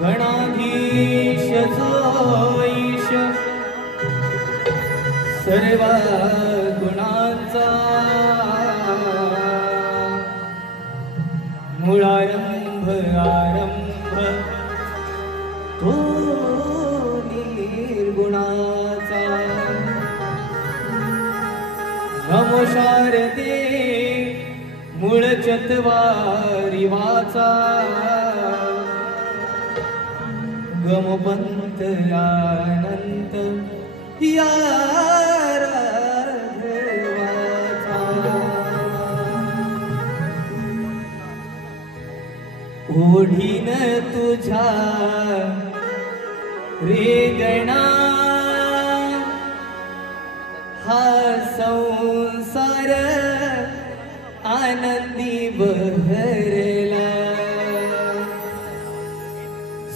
गणाधीश जोईश सर्व गुणांचा मूळारंभ आरंभ तो निर्गुणाचा नमो शारदे मूळ चत्वारी वाचा गमपंत अनंत या राघवाचा ओढीन तुझ्या रे गणा हा संसार आनंदी बहरला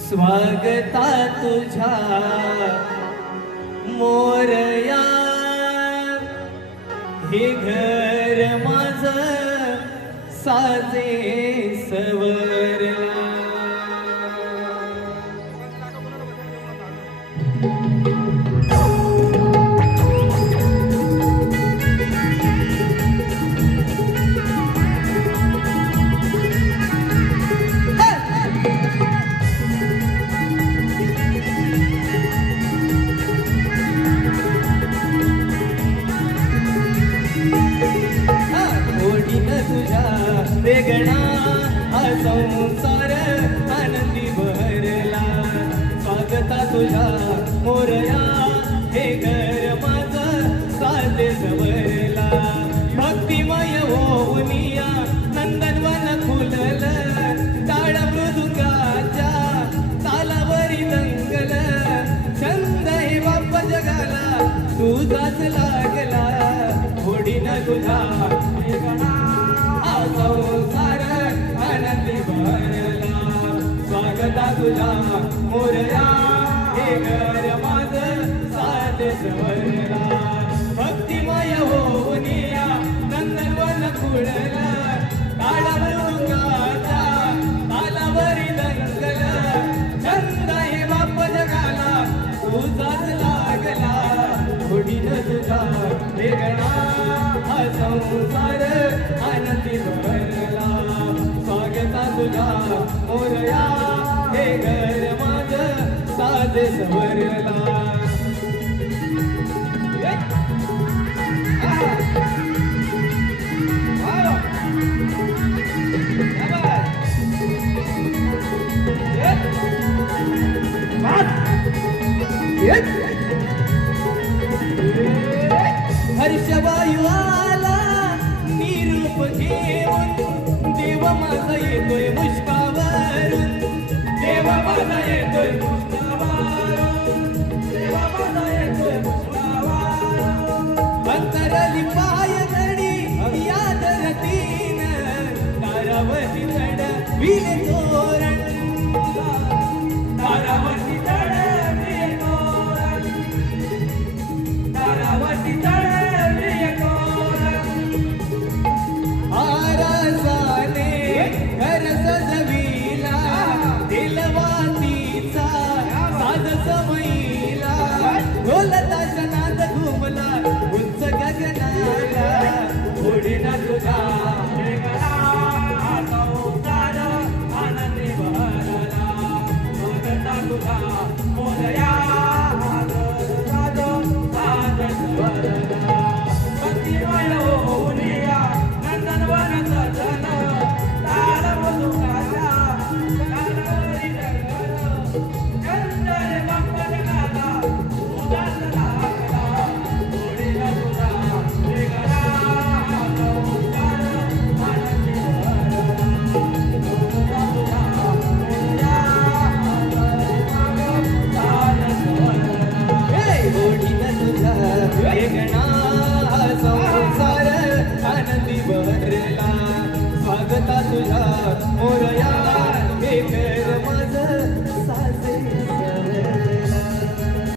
स्वागता तुझ्या मोरया हे घर माझं साजे सवरला तुझ्या वेगणा हा संसार आनंदी बहरला स्वागता तुझ्या मोरया हे घर माझं साजे सवरला भक्तिमय होऊनिया नंदनवन फुलल टाळ मृदुंगाच्या तालावरी दंगल छंद हे बाप जगाला तुझाच लागला होडीन तुझा वेगणा संसार आनंदी भरला स्वागता तुझा मोरया हे घर माझं साजे सवरला भक्तिमय होऊनिया नंदनवन फुलला टाळ मृदुंगाच्या तालावरी दंगल छंद हे बाप जगाला तुझाच लागला होडीन तुझा वेगणा हा संसार आनंदी भरला स्वागता तुझा मोरया हे घर माझं साजे सवरला हर्षवायू आला निरूप घेऊन देव माझा येतोय मुष्कावरून देव माझा येतोय मुष्कावरून देव माझा येतोय मुष्कावरून अंतरली पाय धडी या धरतीन तारावती चढ विले तो